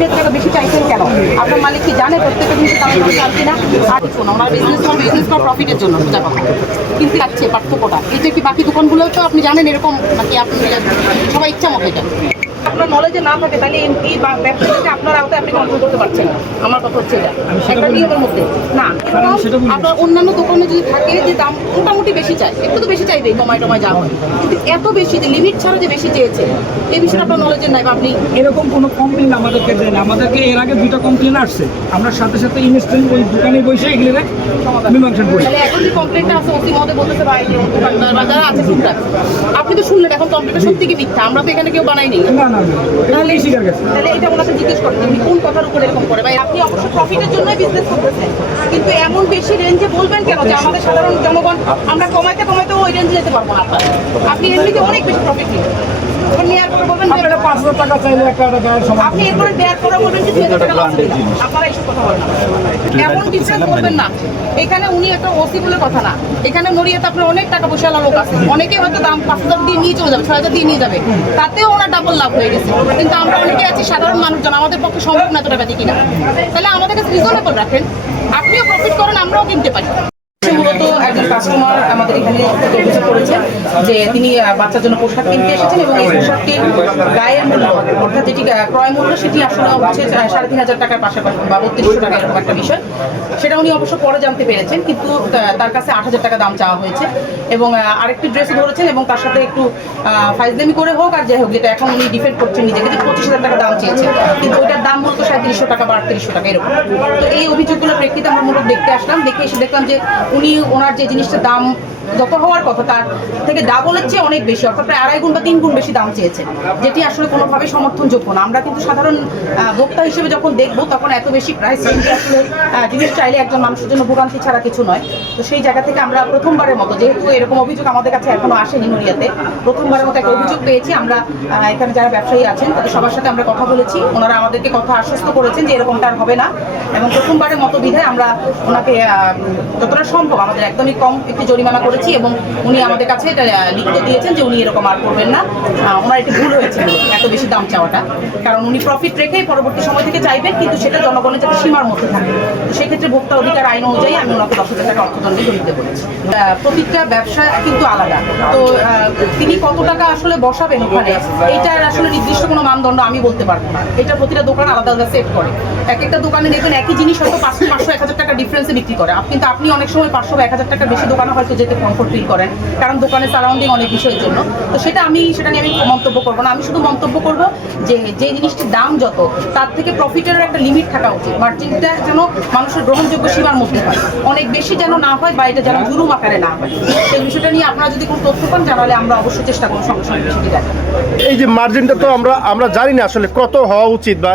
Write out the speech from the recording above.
50,000 টাকা বেশি চাইছেন কেন? আপনার মালিক কি জানে প্রত্যেকটা জিনিসের দামের কথা আর কিনা? আর কিছু না, ওনার বিজনেস করা প্রফিটের জন্য, সোজা কথা। কিন্তু যাচ্ছে পার্থক্যটা এটা কি বাকি দোকানগুলো তো আপনি জানেন এরকম নাকি আপনি সবাই ইচ্ছা মতো এটা? আপনার নলেজে না থাকে তাহলে এই ব্যবসাটাকে আপনার আওতায় আপনি কন্ট্রোল করতে পারছেন না। আমার কথা হচ্ছে এটা একটা নিয়মের মধ্যে না। আপনার অন্যান্য দোকানে যদি থাকে যে দাম মোটামুটি বেশি চায়, একটু তো বেশি চাইবে, টমায় যা হয়, কিন্তু এত বেশি লিমিট ছাড়া যে বেশি চেয়েছে এই বিষয়টা আপনার নলেজে নাই বা আপনি এরকম কোনো কমপ্লেন আমাদেরকে দেন। আমাদেরকে এর আগে 2টা কমপ্লেন আসছে, আমরা সাথে সাথে ইনস্ট্যান্ট ওই দোকানে বসে এগুলো মীমাংসা করি। তাহলে এখন যে কমপ্লেনটা আছে ওসি মহোদয় বলতেছে ভাই যে দোকানদার বা যারা আছে টুকটাক, আপনি তো শুনলেন এখন কমপ্লেনটা সত্যি কি মিথ্যা? আমরা তো এখানে কেউ বানাইনি। তাহলে এটা ওনাকে জিজ্ঞেস করেন উনি কোন কথার উপর এরকম করে? ভাই আপনি অবশ্য প্রফিটের জন্যই বিজনেস করতেছেন, কিন্তু এমন বেশি রেঞ্জে বলবেন কেন যে আমাদের সাধারণ জনগণ আমরা কমাইতে ওই রেঞ্জে যেতে পারবো না। আপনি এমনিতে অনেক বেশি প্রফিট নেবেন, নেওয়ার পরে বলবেন 5,000 টাকা চাইলে একটা আপনি এরপরে দেওয়ার পরে বলবেন যে 2,000 টাকা লস দিলাম। আপনারা এইসব কথা বলেন এমন ডিফারেন্স করবেন না। এখানে উনি একটা ওসি বলে কথা না, এখানে নড়িয়াতে আপনার অনেক টাকা পয়সা লোক আছে, অনেকে হয়তো দাম 5,000 দিয়ে নিয়ে চলে যাবে, 6,000 দিয়ে নিয়ে যাবে, তাতেও ওনার ডাবল লাভ হয়ে গেছে। কিন্তু আমরা অনেকে আছি সাধারণ মানুষজন, আমাদের পক্ষে সম্ভব না এত টাকা দিয়ে কিনা। তাহলে আমাদের কাছে রিজনেবল রাখেন, আপনিও প্রফিট করেন, আমরাও কিনতে পারি। মূলত একজন কাস্টমার আমাদের এখানে অভিযোগ করেছেন যে তিনি বাচ্চার জন্য পোশাক কিনতে এসেছেন এবং এই পোশাকটির গায়ের মূল্য অর্থাৎ যেটি ক্রয় মূল্য সেটি আসলে হচ্ছে 3,500 টাকার পাশাপাশি বা 3,200 টাকা এরকম একটা বিষয়। সেটা উনি অবশ্য পরে জানতে পেরেছেন, কিন্তু তার কাছে 8,000 টাকা দাম চাওয়া হয়েছে এবং আরেকটি ড্রেস ধরেছেন এবং তার সাথে একটু ফাইজলামি করে হোক আর যাই হোক, যেটা এখন উনি ডিফেন্ড করছেন নিজেকে যে 25,000 টাকা দাম চেয়েছে, কিন্তু ওইটার দাম মূলত 3,500 টাকা বা 3,800 টাকা এরকম। তো এই অভিযোগগুলোর প্রেক্ষিতে আমরা মূলত দেখতে আসলাম, দেখে এসে দেখলাম যে উনি ওনার যে জিনিসটার দাম যত হওয়ার কথা তার থেকে ডাবলের চেয়ে অনেক বেশি, অর্থাৎ প্রায় 2.5 গুণ বা 3 গুণ বেশি দাম চেয়েছে, যেটি আসলে কোনোভাবে সমর্থনযোগ্য না। আমরা কিন্তু সাধারণ ভোক্তা হিসেবে যখন দেখবো তখন এত বেশি প্রাইস রেঞ্জে আসলে জিনিস চাইলে একজন মানুষের জন্য ভোগান্তি ছাড়া কিছু নয়। তো সেই জায়গা থেকে আমরা প্রথমবারের মতো, যেহেতু এরকম অভিযোগ আমাদের কাছে এখনো আসেনি নড়িয়াতে, প্রথমবারের মতো একটা অভিযোগ পেয়েছি। আমরা এখানে যারা ব্যবসায়ী আছেন তাদের সবার সাথে আমরা কথা বলেছি, ওনারা আমাদেরকে কথা আশ্বস্ত করেছেন যে এরকমটা আর হবে না এবং প্রথমবারের মতো বিধায় আমরা ওনাকে যতটা সম্ভব আমাদের একদমই কম একটি জরিমানা করেছি এবং উনি আমাদের কাছে এটা লিখিত দিয়েছেন যে উনি এরকম আর করবেন না। ওনার একটি ভুল হয়েছিল এত বেশি দাম চাওয়াটা, কারণ উনি প্রফিট রেখেই পরবর্তী সময় থেকে চাইবেন, কিন্তু সেটা জনগণের যাতে সীমার মধ্যে থাকে। তো সেক্ষেত্রে ভোক্তা অধিকার আইন অনুযায়ী আমি ওনাকে 10,000 টাকা অর্থদণ্ডে গণিতে বলেছি। প্রতিটা ব্যবসা কিন্তু আলাদা, তো তিনি কত টাকা আসলে বসাবেন ওখানে এইটার আসলে নির্দিষ্ট কোনো মানদণ্ড আমি বলতে পারবো না। এটা প্রতিটা দোকান আলাদা আলাদা সেট করে। এক একটা দোকানে দেখবেন একই জিনিস হয়তো 500-1,000 টাকা ডিফারেন্সে বিক্রি করে, কিন্তু আপনি অনেক সময় 500 বা 1,000 টাকার বেশি দোকানে হয়তো যেতে কমফোর্ট ফিল করেন, কারণ দোকানের সারাউন্ডিং অনেক বিষয়ের জন্য। তো সেটা নিয়ে আমি মন্তব্য করবো না। আমি শুধু মন্তব্য করবো যে যে জিনিসটির দাম যত, তার থেকে প্রফিটের একটা লিমিট থাকা উচিত, মার্জিনটা যেন মানুষের গ্রহণযোগ্য সীমার মধ্যে হয়, অনেক বেশি যেন না হয় বা এটা যেন জুলুম আকারে না হয়। সেই বিষয়টা নিয়ে আপনারা যদি কোনো তথ্য পান জানালে আমরা অবশ্যই চেষ্টা করব সঙ্গে সঙ্গে বিষয়টি দেখা। এই যে মার্জিনটা তো আমরা জানি না আসলে কত হওয়া উচিত বা